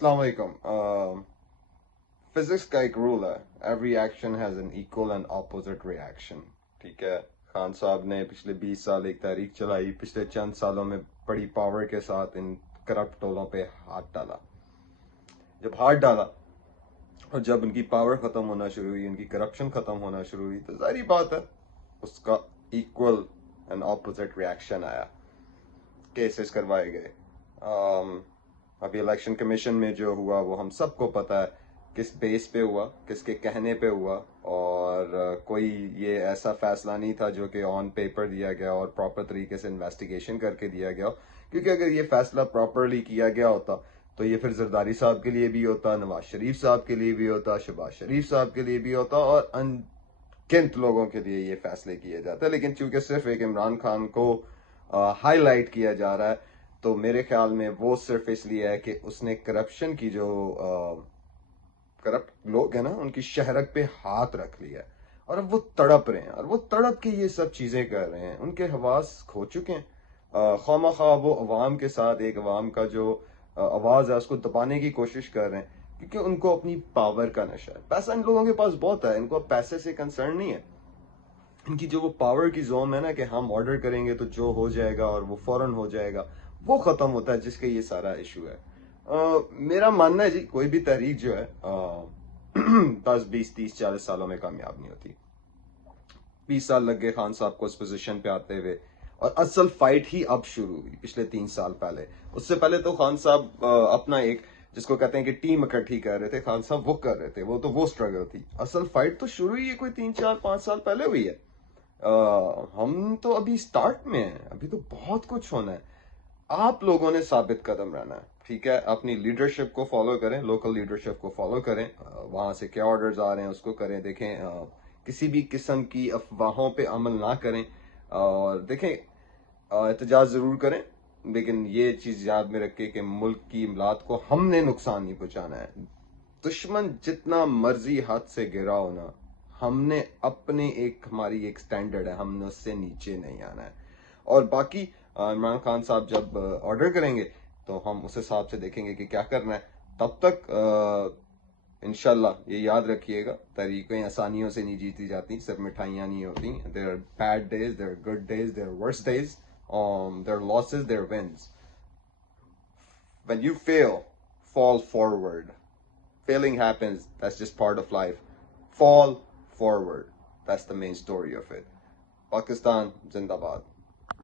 السلام علیکم. فزکس کا ایک رول ہے، every action has an equal and opposite reaction. ٹھیک ہے، خان صاحب نے پچھلے 20 سال ایک تحریک چلائی، پچھلے چند سالوں میں بڑی پاور کے ساتھ ان کرپٹ ٹولوں پہ ہاتھ ڈالا. جب ہاتھ ڈالا اور جب ان کی پاور ختم ہونا شروع ہوئی، ان کی کرپشن ختم ہونا شروع ہوئی، تو ظاہری بات ہے اس کا ایکول اینڈ اپوزٹ ریئیکشن آیا. کیسز کروائے گئے. ابھی الیکشن کمیشن میں جو ہوا وہ ہم سب کو پتا ہے کس بیس پہ ہوا، کس کے کہنے پہ ہوا، اور کوئی یہ ایسا فیصلہ نہیں تھا جو کہ آن پیپر دیا گیا اور پراپر طریقے سے انویسٹیگیشن کر کے دیا گیا. کیونکہ اگر یہ فیصلہ پراپرلی کیا گیا ہوتا تو یہ پھر زرداری صاحب کے لیے بھی ہوتا، نواز شریف صاحب کے لیے بھی ہوتا، شہباز شریف صاحب کے لیے بھی ہوتا، اور گنت لوگوں کے لیے یہ فیصلے کیے جاتے ہیں. لیکن چونکہ صرف ایک عمران خان کو ہائی لائٹ کیا جا رہا ہے، تو میرے خیال میں وہ صرف اس لیے ہے کہ اس نے کرپشن کی جو کرپٹ لوگ ہیں نا ان کی شہرت پہ ہاتھ رکھ لیا ہے، اور اب وہ تڑپ رہے ہیں، اور وہ تڑپ کے یہ سب چیزیں کر رہے ہیں. ان کے حواس کھو چکے ہیں. خواہ خواہ وہ عوام کے ساتھ ایک عوام کا جو آواز ہے اس کو دبانے کی کوشش کر رہے ہیں، کیونکہ ان کو اپنی پاور کا نشہ ہے. پیسہ ان لوگوں کے پاس بہت ہے، ان کو پیسے سے کنسرن نہیں ہے. ان کی جو وہ پاور کی زوم ہے نا کہ ہم آرڈر کریں گے تو جو ہو جائے گا اور وہ فوراً ہو جائے گا، وہ ختم ہوتا ہے، جس کا یہ سارا ایشو ہے. میرا ماننا ہے جی کوئی بھی تحریک جو ہے 10 20 30 40 سالوں میں کامیاب نہیں ہوتی. 20 سال لگ گئے خان صاحب کو اس پوزیشن پہ آتے ہوئے، اور اصل فائٹ ہی اب شروع ہوئی پچھلے 3 سال پہلے. اس سے پہلے تو خان صاحب اپنا ایک جس کو کہتے ہیں کہ ٹیم اکٹھی کر رہے تھے، خان صاحب وہ کر رہے تھے، وہ اسٹرگل تھی. اصل فائٹ تو شروع ہی کوئی 3 4 5 سال پہلے ہوئی ہے. ہم تو ابھی سٹارٹ میں ہیں، ابھی تو بہت کچھ ہونا ہے. آپ لوگوں نے ثابت قدم رہنا ہے. ٹھیک ہے، اپنی لیڈرشپ کو فالو کریں، لوکل لیڈرشپ کو فالو کریں، وہاں سے کیا آرڈرز آ رہے ہیں اس کو کریں. دیکھیں کسی بھی قسم کی افواہوں پہ عمل نہ کریں، اور دیکھیں احتجاج ضرور کریں، لیکن یہ چیز یاد میں رکھیں کہ ملک کی املاک کو ہم نے نقصان نہیں پہنچانا ہے. دشمن جتنا مرضی حد سے گرا ہونا، ہم نے اپنے ہماری ایک سٹینڈرڈ ہے، ہم نے اس سے نیچے نہیں آنا ہے. اور باقی عمران خان صاحب جب آرڈر کریں گے تو ہم اس حساب سے دیکھیں گے کہ کیا کرنا ہے. تب تک انشاءاللہ یہ یاد رکھیے گا، تحریکیں آسانیوں سے نہیں جیتی جاتی، صرف مٹھائیاں نہیں ہوتی. there are bad days, there are good days, there are worse days, there are losses, there are wins. When you fail, fall forward. Failing happens, that's just part of life. Fall forward, that's the main story of it. Pakistan Zindabad.